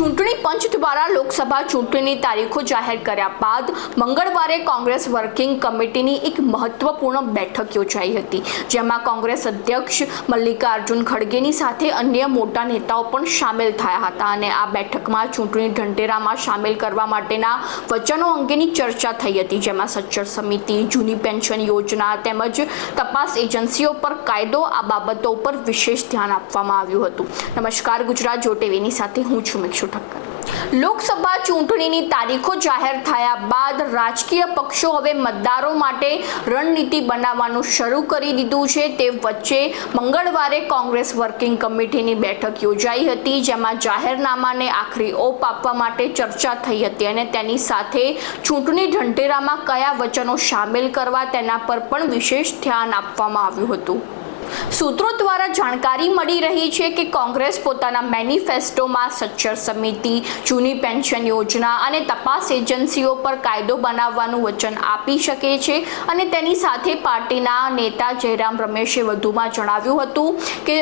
ચૂંટણી પંચ દ્વારા લોકસભા ચૂંટણીની તારીખો જાહેર કર્યા બાદ મંગળવારે કોંગ્રેસ વર્કિંગ કમિટીની એક મહત્વપૂર્ણ બેઠક યોજાઈ હતી, જેમાં કોંગ્રેસ અધ્યક્ષ મલ્લિકાર્જુન ખડગેની સાથે અન્ય મોટા નેતાઓ પણ સામેલ થયા હતા અને આ બેઠકમાં ચૂંટણી ઢંઢેરામાં સામેલ કરવા માટેના વચનો અંગેની ચર્ચા થઈ હતી, જેમાં સચ્ચર સમિતિ, જૂની પેન્શન યોજના તેમજ તપાસ એજન્સીઓ પર કાયદો આ બાબતો પર વિશેષ ધ્યાન આપવામાં આવ્યું હતું। નમસ્કાર, ગુજરાત જો ટીવીની સાથે હું છું મિક્ષુ ઠક્કર। લોકસભા ચૂંટણીની તારીખો જાહેર થયા બાદ રાજકીય પક્ષો હવે મતદારો માટે રણનીતિ બનાવવાનું શરૂ કરી દીધું છે। તે વચ્ચે મંગળવારે કોંગ્રેસ વર્કિંગ કમિટીની બેઠક યોજાઈ હતી, જેમાં જાહેરનામાને આખરી ઓપ આપવા માટે ચર્ચા થઈ હતી અને તેની સાથે ચૂંટણી ઢંઢેરામાં કયા વચનો સામેલ કરવા તેના પર પણ વિશેષ ધ્યાન આપવામાં આવ્યું હતું। સૂત્રો દ્વારા જાણકારી મળી રહી છે કે કોંગ્રેસ પોતાના મેનિફેસ્ટોમાં સચ્ચર સમિતિ, જૂની પેન્શન યોજના અને તપાસ એજન્સીઓ પર કાયદો બનાવવાનું વચન આપી શકે છે અને તેની સાથે પાર્ટીના નેતા જયરામ રમેશે વધુમાં જણાવ્યું હતું કે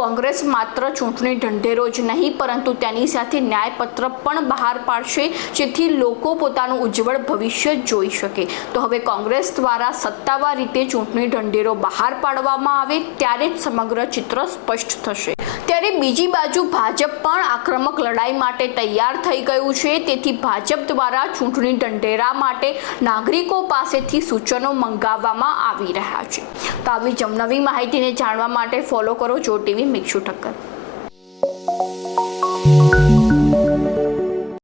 કોંગ્રેસ માત્ર ચૂંટણી ઢંઢેરો જ નહીં પરંતુ તેની સાથે ન્યાયપત્ર પણ બહાર પાડશે, જેથી લોકો પોતાનું ઉજ્જવળ ભવિષ્ય જોઈ શકે। તો હવે કોંગ્રેસ દ્વારા સત્તાવાર રીતે ચૂંટણી ઢંઢેરો બહાર પાડવામાં આવે ત્યારે જ સમગ્ર ચિત્ર સ્પષ્ટ થશે। ત્યારે બીજી બાજુ ભાજપ પણ આક્રમક લડાઈ માટે તૈયાર થઈ ગયું છે, તેથી ભાજપ દ્વારા ચૂંટણી ઢંઢેરા માટે નાગરિકો પાસેથી સૂચનો મંગાવવામાં આવી રહ્યા છે। તો આવી નવી માહિતીને જાણવા માટે ફોલો કરો જો ટીવી મિક્ષુ ઠક્કર।